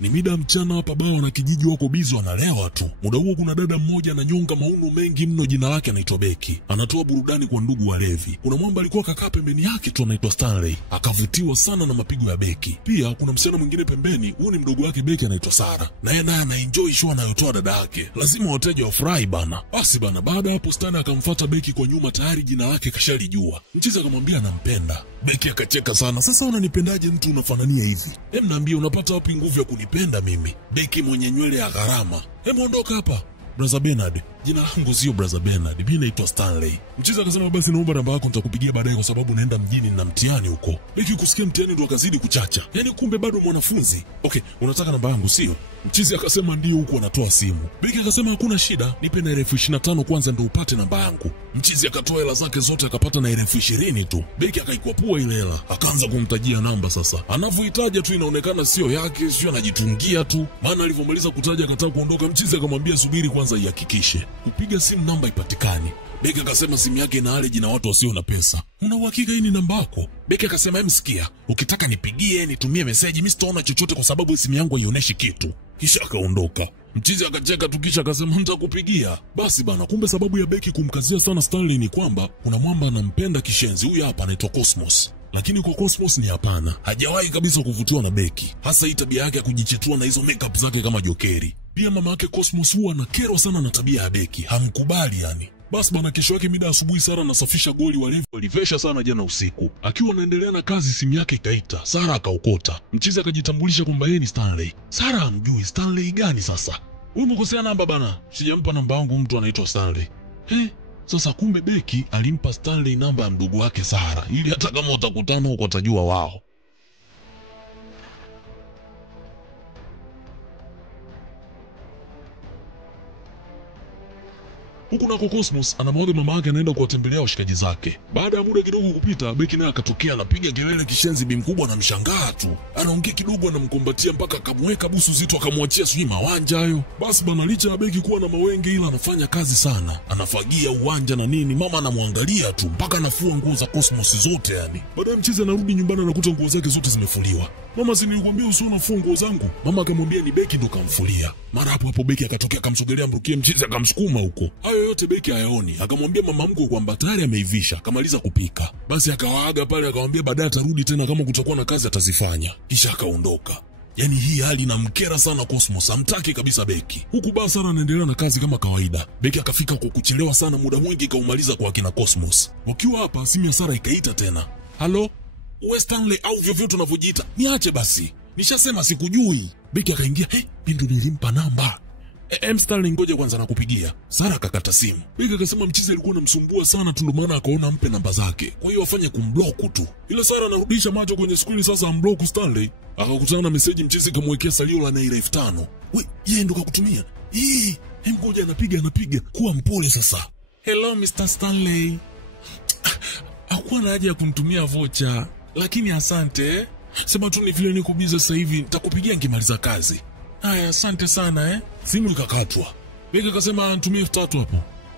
Ni mida mchana hapa baa na kijiji wako bizi wanalewa tu. Muda huo kuna dada mmoja ananyonga mauno mengi mno, jina lake anaitwa Becky. Anatoa burudani kwa ndugu walevi. Kuna mwamba alikuwa kakaa pembeni yake tu anaitwa Stanley. Akavutiwa sana na mapigo ya Becky. Pia kuna msichana mwingine pembeni, huyu ni mdogo wake Becky anaitwa Sara. Naye anaenjoy show anayotoa dada yake. Lazima wateja wafurahi bana. Basi bana, baada hapo Stanley akamfuata Becky kwa nyuma, tayari jina lake kashalijua. Mchizi akamwambia anampenda. Becky akacheka sana. Sasa unanipendaje mtu unafanania hivi? Hem, niambie unapata wapi nguvu ya kunipenda mimi? Becky mwenye nywele ya gharama. Hem, ondoka hapa. Brother Bernard. Jina langu sio Brother Bernard, mimi naitwa Stanley. Mchizi akasema basi naomba namba yako nitakupigia baadaye kwa sababu naenda mjini na mtihani huko. Becky kusikia mtihani ndo akazidi kuchacha. Yaani kumbe bado mwanafunzi. Okay, unataka namba yangu sio? Mchizi akasema ndio, huko anatoa simu. Becky akasema hakuna shida, nipe na 25,000 kwanza ndio upate namba yangu. Mchizi akatoa hela zake zote akapata na 20,000 tu. Becky akaikwapua ile hela, akaanza kumtajia namba sasa. Anavyoitaja tu inaonekana sio yake, sio anajitungia tu. Maana alivyomaliza kutaja akataka kuondoka, Mchizi akamwambia subiri kwanza ihakikishe. Kupiga simu namba ipatikani. Becky akasema simu yake ina allergy na watu wasio na pesa. Una uhakika hii ni namba yako? Becky akasema emsikia, ukitaka nipigie nitumie message, mimi sitaona chochote kwa sababu simu yangu haionyeshi kitu. Kisha akaondoka. Mchizi akacheka tu kisha akasema nitakupigia. Basi bana, kumbe sababu ya Becky kumkazia sana Stanley ni kwamba kuna mwamba anampenda kishenzi. Huyu hapa anaitwa Cosmos. Lakini kwa Cosmos ni hapana. Hajawahi kabisa kuvutiwa na Becky. Hasa hii tabia yake ya kujichetua na hizo makeup zake kama Jokeri. Pia mama yake Cosmos huwa anakerwa sana na tabia ya Becky. Hamkubali yani. Basi bana, kesho yake mida asubuhi Sara anasafisha goli walevi walivesha sana jana usiku. Akiwa anaendelea na kazi simu yake ikaita. Sara akaokota. Mchizi akajitambulisha kwamba yeye ni Stanley. Sara hamjui Stanley gani sasa? Wewe umekosea namba bana. Sijampa namba yangu mtu anaitwa Stanley. Sasa kumbe Becky alimpa Stanley namba ya mdogo wake Sara ili hata kama utakutana huko watajua wao. Huku nako Cosmos anamwaga mama yake anaenda kuwatembelea washikaji zake. Baada ya muda kidogo kupita, Becky naye akatokea anapiga kelele kishenzi, bi mkubwa anamshangaa tu. Anaongea kidogo anamkumbatia mpaka akamweka busu zito akamwachia sui mawanja hayo. Basi bana, licha ya Becky kuwa na mawenge ila anafanya kazi sana. Anafagia uwanja na nini, mama anamwangalia tu mpaka anafua nguo za Cosmos zote yani. Baadaye Mchizi anarudi nyumbani anakuta nguo zake zote zimefuliwa. Mama, si nilikwambia usione nafua nguo zangu? Mama akamwambia ni Becky ndo kamfulia. Mara hapo Becky akatokea akamsogelea mrukie Mchizi akamsukuma huko. Hayo yote Becky hayaoni. Akamwambia mama mkwe kwamba tayari ameivisha, kamaliza kupika. Basi akawaaga pale akamwambia baadaye atarudi tena kama kutakuwa na kazi atazifanya. Kisha akaondoka. Yaani hii hali inamkera sana Cosmos, hamtaki kabisa Becky. Huku basi Sara anaendelea na kazi kama kawaida. Becky akafika kwa kuchelewa sana, muda mwingi kaumaliza kwa akina Cosmos. Wakiwa hapa simu ya Sara ikaita tena. Halo? Uwe Stanley au vyovyote unavyojiita. Niache basi. Nishasema sikujui. Becky akaingia, mimi ndo nilimpa namba. Stanley ngoja kwanza nakupigia. Sara akakata simu. Becky akasema Mchizi alikuwa anamsumbua sana tu, ndo maana akaona ampe namba zake. Kwa hiyo afanye kumblock tu. Ila Sara anarudisha macho kwenye screen sasa amblock Stanley. Akakutana na message Mchizi kamwekea salio la naira 5,000. We, yeye ndo kakutumia. Ngoja anapiga. Kuwa mpole sasa. Hello Mr. Stanley. Hakuwa na haja ya kumtumia vocha, lakini asante. Sema tu ni vile niko busy sasa hivi, nitakupigia nikimaliza kazi. Haya, asante sana Simu ikakatwa. Becky akasema nitumie 3,000 hapo.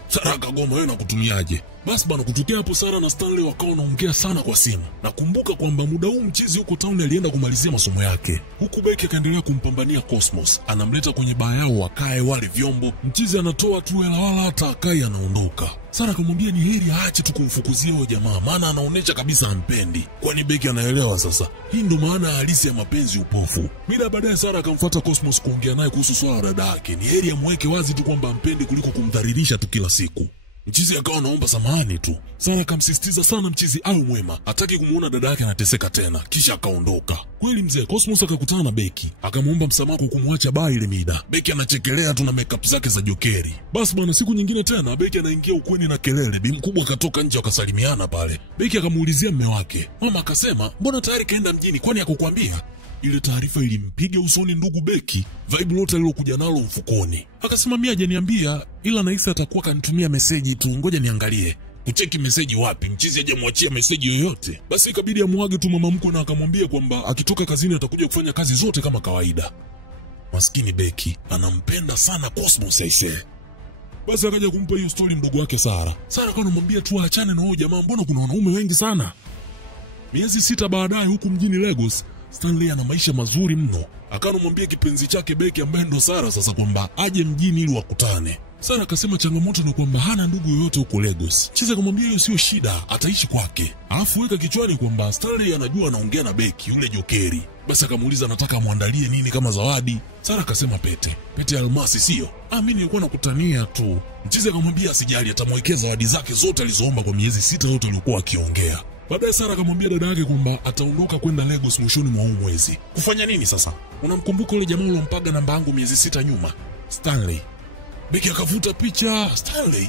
Sara akagoma, wewe nakutumiaje? Basi bana, kutokea hapo Sara na Stanley wakawa wanaongea sana kwa simu. Nakumbuka kwamba muda huu Mchizi huko town alienda kumalizia masomo yake. Huku Becky akaendelea kumpambania Cosmos. Anamleta kwenye baa yao wakae wale vyombo. Mchizi anatoa tu hela wala hata akai anaondoka. Sara akamwambia ni heri aache tu kumfukuzia huyo jamaa, maana anaonesha kabisa ampendi. Kwani Becky anaelewa sasa. Hii ndo maana halisi ya mapenzi upofu. Mida baadaye Sara akamfuata Cosmos kuongea naye kuhusu swala la dada yake. Ni heri amweke wazi tu kwamba ampendi kuliko kumdhalilisha tu kila siku. Mchizi akawa anaomba samahani tu. Sara akamsisitiza sana Mchizi awe mwema, hataki kumuona dada yake anateseka tena, kisha akaondoka. Kweli mzee Cosmos akakutana na Becky, akamuomba msamaha kwa kumwacha baa ile mida. Becky anachekelea tu na makeup zake za Jokeri. Basi bwana, siku nyingine tena Becky anaingia ukweni na kelele. Bi mkubwa akatoka nje wakasalimiana pale. Becky akamuulizia mume wake. Mama akasema, "Mbona tayari kaenda mjini, kwani hakukwambia?" Ile taarifa ilimpiga usoni ndugu Becky, vibe lote alilokuja nalo mfukoni. Akasema mimi hajaniambia, ila nahisi atakuwa kanitumia message tu, ngoja niangalie. Kucheki message wapi? Mchizi hajamwachia message yoyote. Basi ikabidi amwage tu mama mkwe na akamwambia kwamba akitoka kazini atakuja kufanya kazi zote kama kawaida. Maskini Becky anampenda sana Cosmos aisee. Basi akaja kumpa hiyo story mdogo wake Sara. Sara akawa anamwambia tu aachane na huyo jamaa, mbona kuna wanaume wengi sana. Miezi 6 baadaye huku mjini Lagos, Stanley ana maisha mazuri mno. Akanamwambia kipenzi chake Becky ambaye ndo Sara sasa kwamba aje mjini ili wakutane. Sara akasema changamoto ni kwamba hana ndugu yoyote huko Lagos. Mchizi akamwambia hiyo sio shida, ataishi kwake. Alafu weka kichwani kwamba Stanley anajua anaongea na Becky yule jokeri. Basi akamuuliza anataka muandalie nini kama zawadi. Sara akasema pete ya almasi sio? Mimi nilikuwa nakutania tu. Mchizi akamwambia asijali, atamwekea zawadi zake zote alizoomba kwa miezi 6 yote alikuwa akiongea. Baadaye Sara akamwambia dada yake kwamba ataondoka kwenda Lagos mwishoni mwa huu mwezi. Kufanya nini sasa? Unamkumbuka yule jamaa ulompaga namba yangu miezi 6 nyuma? Stanley. Becky akavuta picha. Stanley?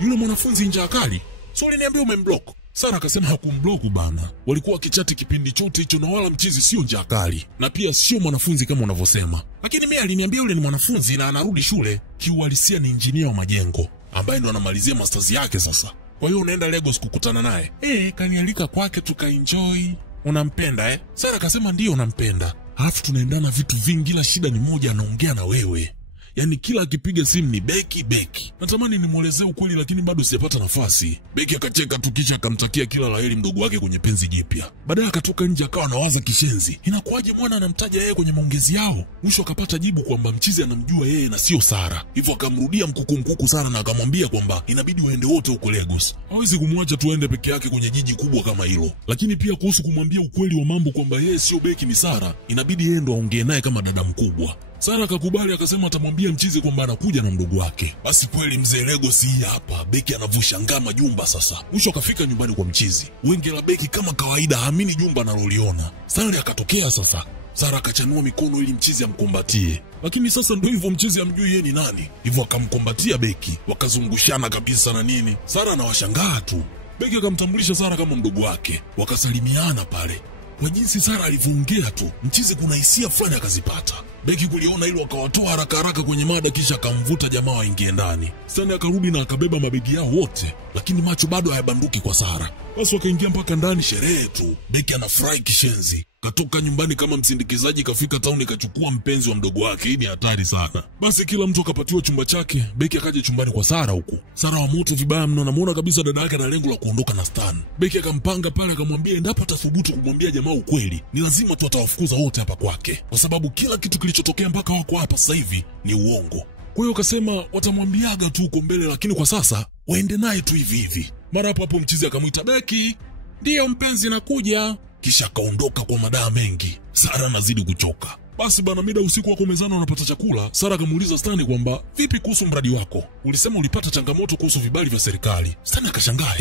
Yule mwanafunzi njaa kali. So uliniambia umemblock. Sara akasema hakumblock bana. Walikuwa wakichati kipindi chote hicho na wala mchizi sio njaa kali. Na pia sio mwanafunzi kama unavyosema. Lakini mimi aliniambia yule ni mwanafunzi na anarudi shule. Kiuhalisia ni injinia wa majengo ambaye ndo anamalizia masters yake sasa. Kwa hiyo unaenda Lagos kukutana naye? Kanialika kwake tukaenjoy. Unampenda Sara akasema ndio nampenda. Alafu tunaendana vitu vingi, la shida ni moja, anaongea na wewe. Yaani kila akipiga simu ni Becky. Natamani nimuelezee ukweli lakini bado sijapata nafasi. Becky akacheka tu kisha akamtakia kila laheri mdogo wake kwenye penzi jipya. Baadaye akatoka nje akawa anawaza kishenzi. Inakuwaje mwana anamtaja yeye kwenye maongezi yao? Mwisho akapata jibu kwamba mchizi anamjua yeye na sio Sara. Hivyo akamrudia mkuku Sara na akamwambia kwamba inabidi waende wote huko Lagos. Hawezi kumwacha tuende peke yake kwenye jiji kubwa kama hilo. Lakini pia kuhusu kumwambia ukweli wa mambo kwamba yeye sio Becky ni Sara, inabidi yeye ndo aongee naye kama dada mkubwa. Sara akakubali akasema atamwambia mchizi kwamba anakuja na mdogo wake. Basi kweli mzee Lagos hii hapa, Becky anavushangaa majumba sasa. Mwisho akafika nyumbani kwa mchizi. Wenge la Becky kama kawaida haamini jumba analoliona. Stanley akatokea sasa. Sara akachanua mikono ili mchizi amkumbatie. Lakini sasa ndio hivyo, mchizi amjui yeye ni nani. Hivyo akamkumbatia Becky, wakazungushana kabisa na nini. Sara anawashangaa tu. Becky akamtambulisha Sara kama mdogo wake. Wakasalimiana pale. Kwa jinsi Sara alivyoongea tu, mchizi kuna hisia fulani akazipata. Becky kuliona hilo akawatoa haraka kwenye mada kisha akamvuta jamaa waingie ndani. Stanley akarudi na akabeba mabegi yao wote, lakini macho bado hayabanduki kwa Sara. Basi wakaingia mpaka ndani, sherehe tu. Becky anafurahi kishenzi. Katoka nyumbani kama msindikizaji, kafika town kachukua mpenzi wa mdogo wake. Hii ni hatari sana. Basi kila mtu akapatiwa chumba chake. Becky akaja chumbani kwa Sara huku. Sara wa moto vibaya mno, anamuona kabisa dada yake na lengo la kuondoka na Stan. Becky akampanga pale akamwambia endapo atathubutu kumwambia jamaa ukweli, ni lazima tu atawafukuza wote hapa kwake. Kwa sababu kila kitu kilichotokea mpaka wako hapa sasa hivi ni uongo. Kwa hiyo akasema watamwambiaga tu huko mbele, lakini kwa sasa waende naye tu hivi. Mara hapo mchizi akamwita Becky. Ndiyo mpenzi nakuja. Kisha akaondoka kwa madaa mengi. Sara anazidi kuchoka. Basi bana, mida usiku wako mezani wanapata chakula. Sara akamuuliza Stanley kwamba vipi kuhusu mradi wako? Ulisema ulipata changamoto kuhusu vibali vya serikali. Stanley akashangaa,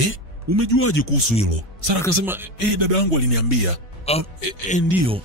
umejuaje kuhusu hilo? Sara akasema, dada yangu aliniambia. Ndiyo.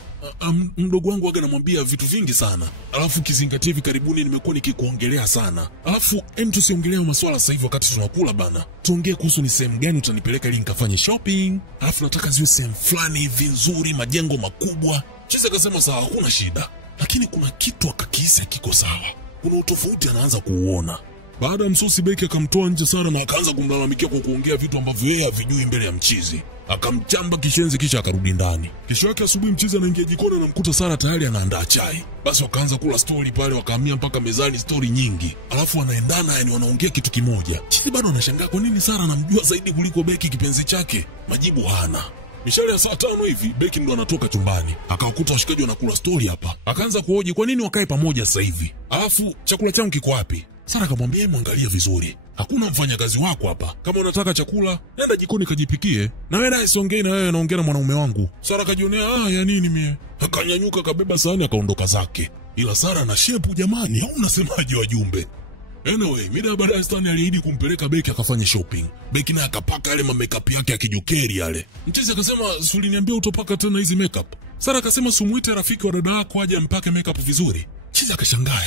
Mdogo wangu waga namwambia vitu vingi sana. Alafu kizingatia hivi karibuni nimekuwa nikikuongelea sana. Alafu tusiongelea masuala sasa hivi wakati tunakula bana. Tuongee kuhusu ni sehemu gani utanipeleka ili nikafanye shopping. Alafu nataka ziwe sehemu fulani hivi nzuri, majengo makubwa. Chiza akasema sawa, hakuna shida. Lakini kuna kitu akakihisi kiko sawa. Kuna utofauti anaanza kuuona. Baada ya msosi, Becky akamtoa nje Sara na akaanza kumlalamikia kwa kuongea vitu ambavyo yeye havijui mbele ya mchizi. Akamchamba kishenzi kisha akarudi ndani. Kesho yake asubuhi mchizi anaingia jikoni na namkuta Sara tayari anaandaa chai. Basi wakaanza kula story pale, wakahamia mpaka mezani story nyingi. Alafu wanaendana, yani wanaongea kitu kimoja. Chizi bado anashangaa kwa nini Sara anamjua zaidi kuliko Becky kipenzi chake. Majibu hana. Mishale ya saa 5 hivi Becky ndo anatoka chumbani. Akawakuta washikaji wanakula story hapa. Akaanza kuhoji kwa nini wakae pamoja sasa hivi. Alafu chakula changu kiko wapi? Sara akamwambia muangalie vizuri. Hakuna mfanyakazi wako hapa. Kama unataka chakula, nenda jikoni kajipikie. Na wewe naye siongei na wewe, naongea na mwanaume wangu. Sara akajionea, ya nini mie? Akanyanyuka kabeba sahani akaondoka zake. Ila Sara na shepu jamani, au unasemaje wajumbe? Anyway, mida baadaye Stanley aliahidi kumpeleka Becky akafanye shopping. Becky naye akapaka yale makeup yake ya kijokeri yale. Mchezi akasema, "Uliniambia utopaka tena hizi makeup." Sara akasema, "Sumuite rafiki wa dada yako aje ampake makeup vizuri." Mchezi akashangaa,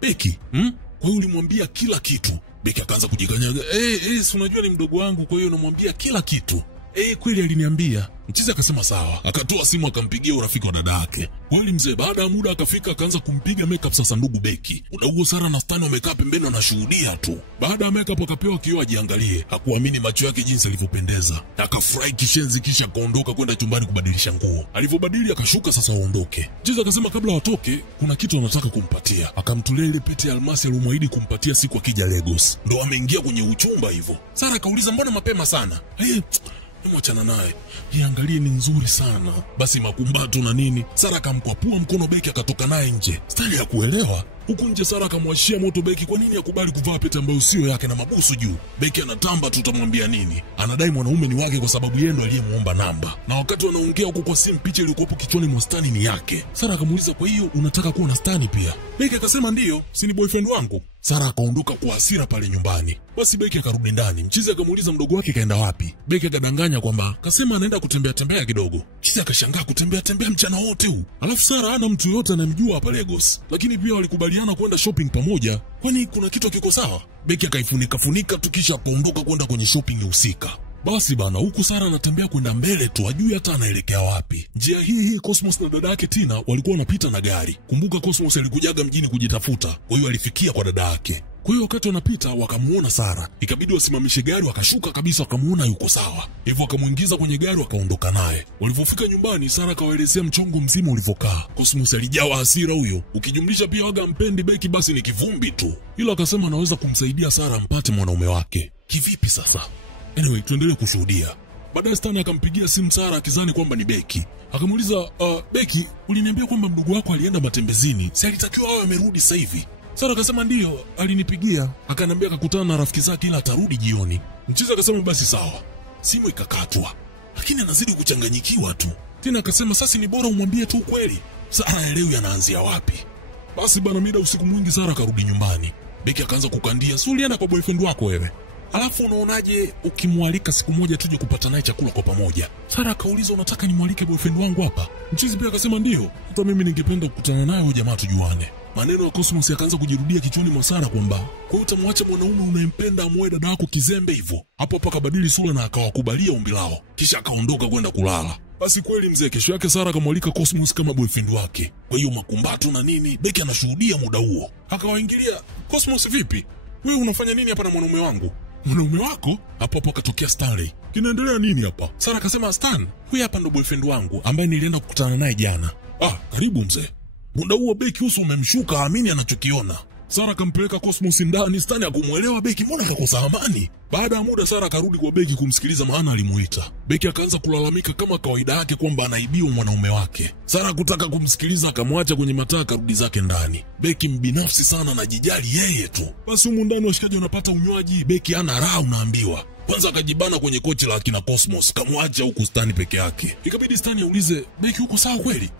Becky, kwa hiyo ulimwambia kila kitu? Becky akaanza kujikanyaga. Si unajua ni mdogo wangu, kwa hiyo namwambia kila kitu. Kweli aliniambia. Mchizi akasema sawa. Akatoa simu akampigia urafiki wa dada yake. Kweli mzee, baada ya muda akafika akaanza kumpiga makeup sasa ndugu Becky. Udaguo Sara na Stan wamekaa pembeni wanashuhudia tu. Baada ya makeup akapewa kioo ajiangalie. Hakuamini macho yake jinsi alivyopendeza. Akafurahi kishenzi kisha kaondoka kwenda chumbani kubadilisha nguo. Alivyobadili akashuka sasa waondoke. Mchizi akasema kabla watoke kuna kitu anataka kumpatia. Akamtolea ile pete ya almasi aliyomwahidi kumpatia siku akija Lagos. Ndo ameingia kwenye uchumba hivyo. Sara akauliza mbona mapema sana? Mwachana naye. Iangalie ni nzuri sana. Basi makumbato na nini. Sara akamkwapua mkono Becky akatoka naye nje. Style ya kuelewa. Huku nje Sara akamwashia moto Becky kwa nini akubali kuvaa pete ambayo sio yake na mabusu juu. Becky anatamba tutamwambia nini? Anadai mwanaume ni wake kwa sababu yeye ndo aliyemuomba namba. Na wakati wanaongea huko kwa simu picha iliyokuwa kichwani mwa Stani ni yake. Sara akamuuliza kwa hiyo unataka kuwa na Stani pia? Becky akasema ndio, si ni boyfriend wangu. Sara akaondoka kwa hasira pale nyumbani. Basi Becky akarudi ndani. Mchizi akamuuliza mdogo wake kaenda wapi. Becky akadanganya kwamba kasema anaenda kutembea kidogo. Mchizi akashangaa kutembea mchana wote huu. Alafu Sara hana mtu yote anamjua hapa Lagos. Lakini pia walikubaliana kwenda shopping pamoja. Kwani kuna kitu kiko sawa? Becky akaifunika tukisha kuondoka kwenda kwenye shopping husika. Basi bana, huku Sara anatembea kwenda mbele tu, ajui hata anaelekea wapi. Njia hii Cosmos na dada yake Tina walikuwa wanapita na gari. Kumbuka Cosmos alikujaga mjini kujitafuta, kwa hiyo alifikia kwa dada yake. Kwa hiyo wakati wanapita wakamuona Sara, ikabidi wasimamishe gari, wakashuka kabisa, wakamuona yuko sawa. Hivyo wakamuingiza kwenye gari wakaondoka naye. Walipofika nyumbani Sara akawaelezea mchongo mzima ulivyokaa. Cosmos alijawa hasira huyo, ukijumlisha pia waga mpendi Becky basi ni kivumbi tu. Ila akasema anaweza kumsaidia Sara mpate mwanaume wake. Kivipi sasa? Anyway, tuendelee kushuhudia. Baadaye Stani akampigia simu Sara akizani kwamba ni Becky. Akamuuliza, Becky, uliniambia kwamba mdogo wako alienda matembezini. Si alitakiwa awe amerudi sasa hivi? Sara akasema ndio, alinipigia. Akaniambia akakutana na rafiki zake ila atarudi jioni. Mchizi akasema basi sawa. Simu ikakatwa. Lakini anazidi kuchanganyikiwa tu. Tena akasema sasa ni bora umwambie tu ukweli. Sara haelewi anaanzia wapi. Basi bana, mida usiku mwingi Sara akarudi nyumbani. Becky akaanza kukandia, "Si ulienda kwa boyfriend wako wewe? Alafu unaonaje ukimwalika siku moja tuje kupata naye chakula kwa pamoja?" Sara akauliza, "Unataka nimwalike boyfriend wangu hapa?" Mchizi pia akasema ndio, hata mimi ningependa kukutana naye huyo jamaa tujuane. Maneno ya Cosmos yakaanza kujirudia kichwani mwa Sara kwamba kwa hiyo utamwacha mwanaume unayempenda amoe dada yako kizembe hivyo. Hapo akabadili sura na akawakubalia ombi lao. Kisha akaondoka kwenda kulala. Basi kweli mzee, kesho yake Sara akamwalika Cosmos kama boyfriend wake. Kwa hiyo makumbato na nini, Becky anashuhudia muda huo. Akawaingilia, "Cosmos vipi? Wewe unafanya nini hapa na mwanaume wangu?" "Mwanaume wako?" Hapo akatokea Stanley. "Kinaendelea nini hapa?" Sara akasema, "Stan, huyu hapa ndo boyfriend wangu ambaye nilienda kukutana naye jana." Karibu mzee." Muda huo Becky uso umemshuka, haamini anachokiona. Sara akampeleka Cosmos ndani. Stan hakumuelewa Becky, mbona akakosa amani? Baada ya muda Sara akarudi kwa Becky kumsikiliza maana alimuita. Becky akaanza kulalamika kama kawaida yake kwamba anaibiwa mwanaume wake. Sara kutaka kumsikiliza akamwacha kwenye mataa akarudi zake ndani. Becky mbinafsi sana, anajijali yeye tu. Basi humu ndani washikaji wanapata unywaji, Becky ana raha unaambiwa. Kwanza akajibana kwenye kochi la akina Cosmos, kamwacha huku Stan peke yake. Ikabidi Stan aulize, "Becky uko sawa kweli?"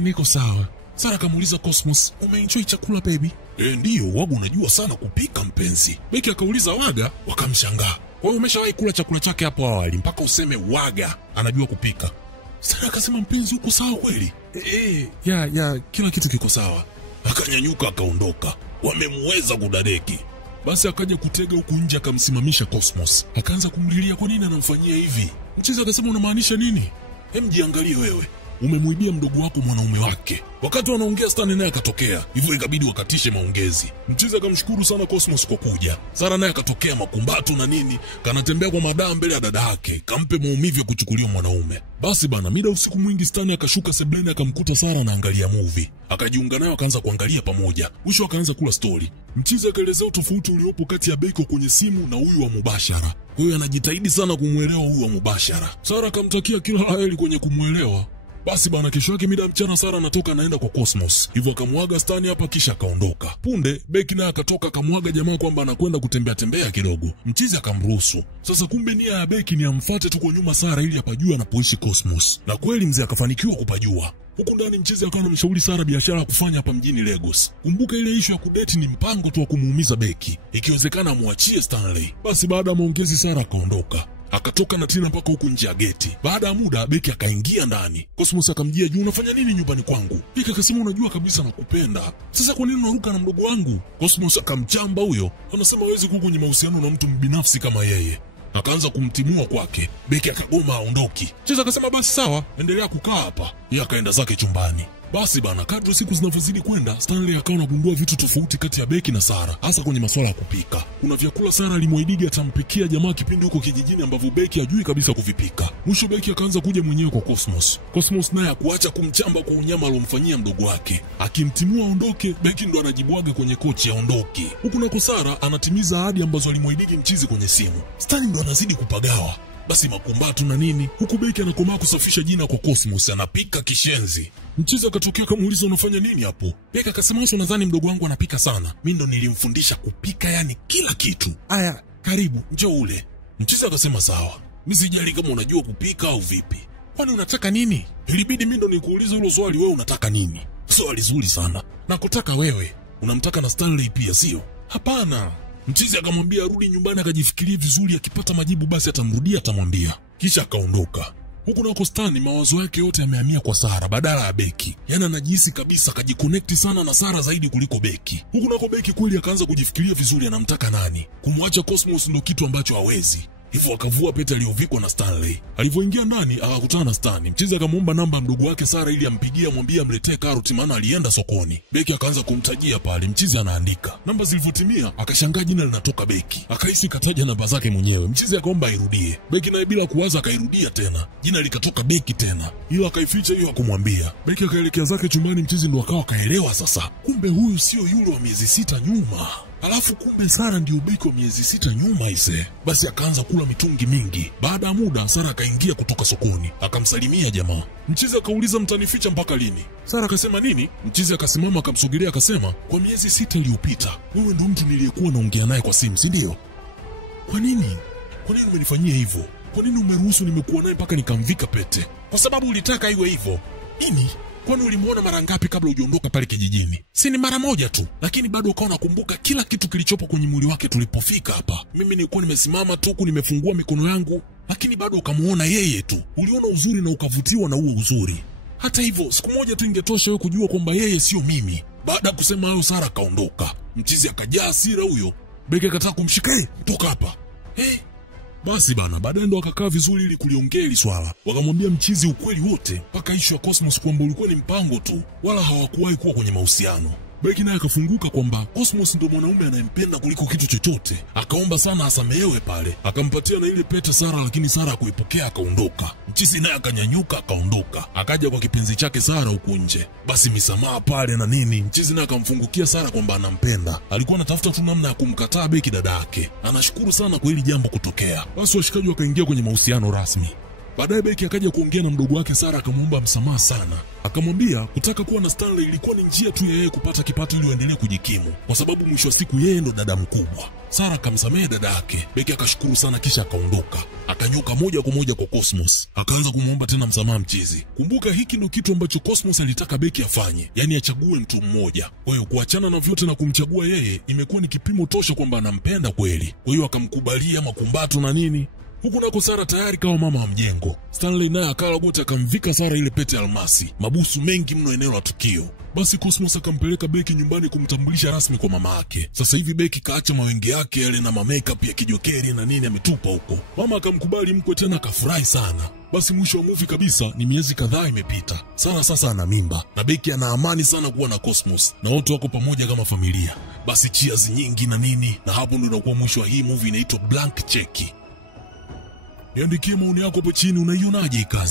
Niko sawa." Sara akamuuliza Cosmos, "Umeenjoy chakula baby?" Ndio, waga unajua sana kupika mpenzi." Becky akauliza waga, wakamshangaa. "Kwa hiyo umeshawahi kula chakula chake hapo awali mpaka useme waga anajua kupika?" Sara akasema, "Mpenzi uko sawa kweli?" Kila kitu kiko sawa." Akanyanyuka akaondoka. Wamemweza kudadeki. Basi akaja kutega huku nje akamsimamisha Cosmos. Akaanza kumlilia kwa nini anamfanyia hivi. Mchizi akasema, "Unamaanisha nini? Jiangalie wewe. Umemuibia mdogo wako mwanaume wake." Wakati wanaongea Stan naye akatokea. Hivyo ikabidi wakatishe maongezi. Mchizi akamshukuru sana Cosmos kwa kuja. Sara naye akatokea makumbato na nini, kanatembea kwa madaa mbele ya dada yake, kampe maumivu ya kuchukuliwa mwanaume. Basi bana, mida usiku mwingi Stan akashuka sebleni akamkuta Sara anaangalia movie. Akajiunga naye akaanza kuangalia pamoja. Mwisho akaanza kula story. Mchizi akaelezea tofauti uliopo kati ya Becky kwenye simu na huyu wa mubashara. Kwa hiyo anajitahidi sana kumuelewa huyu wa mubashara. Sara akamtakia kila laheri kwenye kumuelewa. Basi bana, kesho yake mida mchana Sara anatoka anaenda kwa Cosmos. Hivyo akamwaga Stan hapa kisha akaondoka. Punde Becky naye akatoka akamwaga jamaa kwamba anakwenda kutembea kidogo. Mchizi akamruhusu. Sasa kumbe nia ya Becky ni amfuate tu kwa nyuma Sara ili apajue anapoishi Cosmos. Na kweli mzee akafanikiwa kupajua. Huku ndani Mchizi akawa anamshauri Sara biashara ya kufanya hapa mjini Lagos. Kumbuka ile issue ya kudeti ni mpango tu wa kumuumiza Becky. Ikiwezekana amwachie Stanley. Basi baada ya maongezi Sara akaondoka. Akatoka na Tina mpaka huku nje ya geti. Baada ya muda Becky akaingia ndani. Cosmos akamjia juu, "Unafanya nini nyumbani kwangu?" Becky akasema, "Unajua kabisa nakupenda. Sasa kwa nini unaruka na mdogo wangu?" Cosmos akamchamba huyo. Anasema hawezi kuwa kwenye mahusiano na mtu mbinafsi kama yeye. Akaanza kumtimua kwake. Becky akagoma aondoki. Mchizi akasema basi sawa, endelea kukaa hapa. Yeye akaenda zake chumbani. Basi bana, kadri siku zinavyozidi kwenda, Stanley akawa anagundua vitu tofauti kati ya Becky na Sara, hasa kwenye masuala ya kupika. Kuna vyakula Sara alimwahidi atampikia jamaa kipindi huko kijijini ambavyo Becky hajui kabisa kuvipika. Mwisho Becky akaanza kuja mwenyewe kwa Cosmos. Cosmos naye hakuacha kumchamba kwa unyama alomfanyia mdogo wake. Akimtimua aondoke, Becky ndo anajibwaga kwenye kochi aondoke. Huku nako Sara anatimiza ahadi ambazo alimwahidi Mchizi kwenye simu. Stan ndo anazidi kupagawa. basi makumbatu na nini, huku Beki anakomaa kusafisha jina kwa Cosmos, anapika kishenzi. Mchizi akatokea kamuuliza unafanya nini hapo? Beki akasema wewe unadhani mdogo wangu anapika sana? Mimi ndo nilimfundisha kupika, yani kila kitu. Aya, karibu, njoo ule. Mchizi akasema sawa. Mimi sijali kama unajua kupika au vipi. Kwani unataka nini? Ilibidi mimi ndo nikuulize hilo swali, wewe unataka nini? Swali zuri sana. Nakutaka wewe. Unamtaka na Stanley pia sio? Hapana. Mchizi akamwambia arudi nyumbani akajifikirie vizuri, akipata majibu basi atamrudia atamwambia. Kisha akaondoka. Huku nako Stan mawazo yake yote yamehamia kwa Sara badala ya Beki. Yaani anajihisi kabisa akajiconnect sana na Sara zaidi kuliko Beki. Huku nako Beki kweli akaanza kujifikiria vizuri anamtaka nani. Kumwacha Cosmos ndo kitu ambacho hawezi. Hivyo akavua pete aliyovikwa na Stanley. Alivyoingia ndani akakutana na Stan. Mchizi akamuomba namba mdogo wake Sara ili ampigie amwambie amletee karoti maana alienda sokoni. Beki akaanza kumtajia pale, Mchizi anaandika. Namba zilivyotimia akashangaa jina linatoka Beki. Akahisi kataja namba zake mwenyewe. Mchizi akaomba airudie. Beki naye bila kuwaza akairudia tena. Jina likatoka Beki tena. Ila akaificha hiyo hakumwambia. Beki akaelekea zake chumbani, Mchizi ndo akawa kaelewa sasa. Kumbe huyu sio yule wa miezi 6 nyuma. Alafu kumbe Sara ndio Beki wa miezi 6 nyuma ise. Basi akaanza kula mitungi mingi. Baada ya muda Sara akaingia kutoka sokoni. Akamsalimia jamaa. Mchizi akauliza mtanificha mpaka lini? Sara akasema nini? Mchizi akasimama akamsogelea akasema kwa miezi 6 iliyopita wewe ndio mtu niliyekuwa naongea naye kwa simu, si ndio? Kwa nini? Kwa nini umenifanyia hivyo? Kwa nini umeruhusu nimekuwa naye mpaka nikamvika pete? Kwa sababu ulitaka iwe hivyo. Nini? Kwani ulimuona mara ngapi kabla hujaondoka pale kijijini? Si ni mara moja tu, lakini bado ukawa unakumbuka kila kitu kilichopo kwenye mwili wake tulipofika hapa. Mimi nilikuwa nimesimama tu huku nimefungua mikono yangu, lakini bado ukamuona yeye tu. Uliona uzuri na ukavutiwa na huo uzuri. Hata hivyo, siku moja tu ingetosha wewe kujua kwamba yeye sio mimi. Baada ya kusema hayo Sara akaondoka. Mchizi akajaa hasira huyo. Beki akataka kumshika, toka hapa. Basi bana, baadaye ndo akakaa vizuri ili kuliongea hili swala. Wakamwambia Mchizi ukweli wote, mpaka issue ya Cosmos kwamba ulikuwa ni mpango tu, wala hawakuwahi kuwa kwenye mahusiano. Beki naye akafunguka kwamba Cosmos ndo mwanaume anayempenda kuliko kitu chochote. Akaomba sana asamehewe pale. Akampatia na ile pete Sara, lakini Sara hakuipokea akaondoka. Mchizi naye akanyanyuka akaondoka. Akaja kwa kipenzi chake Sara huko nje. Basi misamaha pale na nini, Mchizi naye akamfungukia Sara kwamba anampenda. Alikuwa anatafuta tu namna ya kumkataa Beki dada yake. Anashukuru sana kwa hili jambo kutokea. Basi washikaji wakaingia kwenye mahusiano rasmi. Baadaye Beki akaja kuongea na mdogo wake Sara akamuomba msamaha sana. Akamwambia kutaka kuwa na Stanley ilikuwa ni njia tu ya yeye kupata kipato ili aendelee kujikimu, kwa sababu mwisho wa siku yeye ndo dada mkubwa. Sara akamsamehe dada yake. Beki akashukuru sana kisha akaondoka. Akanyoka moja kwa moja kwa Cosmos. Akaanza kumuomba tena msamaha Mchizi. Kumbuka hiki ndo kitu ambacho Cosmos alitaka Beki afanye, yani achague mtu mmoja. Kwa hiyo kuachana na vyote na kumchagua yeye imekuwa ni kipimo tosha kwamba anampenda kweli. Kwa hiyo akamkubalia makumbato na nini. Huku nako Sara tayari kawa mama wa mjengo. Stanley naye akala goti akamvika Sara ile pete almasi. Mabusu mengi mno eneo la tukio. Basi Cosmos akampeleka Beki nyumbani kumtambulisha rasmi kwa mama yake. Sasa hivi Beki kaacha mawenge yake yale na makeup ya kijokeri na nini ametupa huko. Mama akamkubali mkwe tena akafurahi sana. Basi mwisho wa movie kabisa ni miezi kadhaa imepita. Sara sasa ana mimba na Beki ana amani sana kuwa na Cosmos na wote wako pamoja kama familia. Basi cheers nyingi na nini, na hapo ndo inakuwa mwisho wa hii movie inaitwa Blank Check. Niandikie maoni yako hapo chini, unaionaje hii kazi?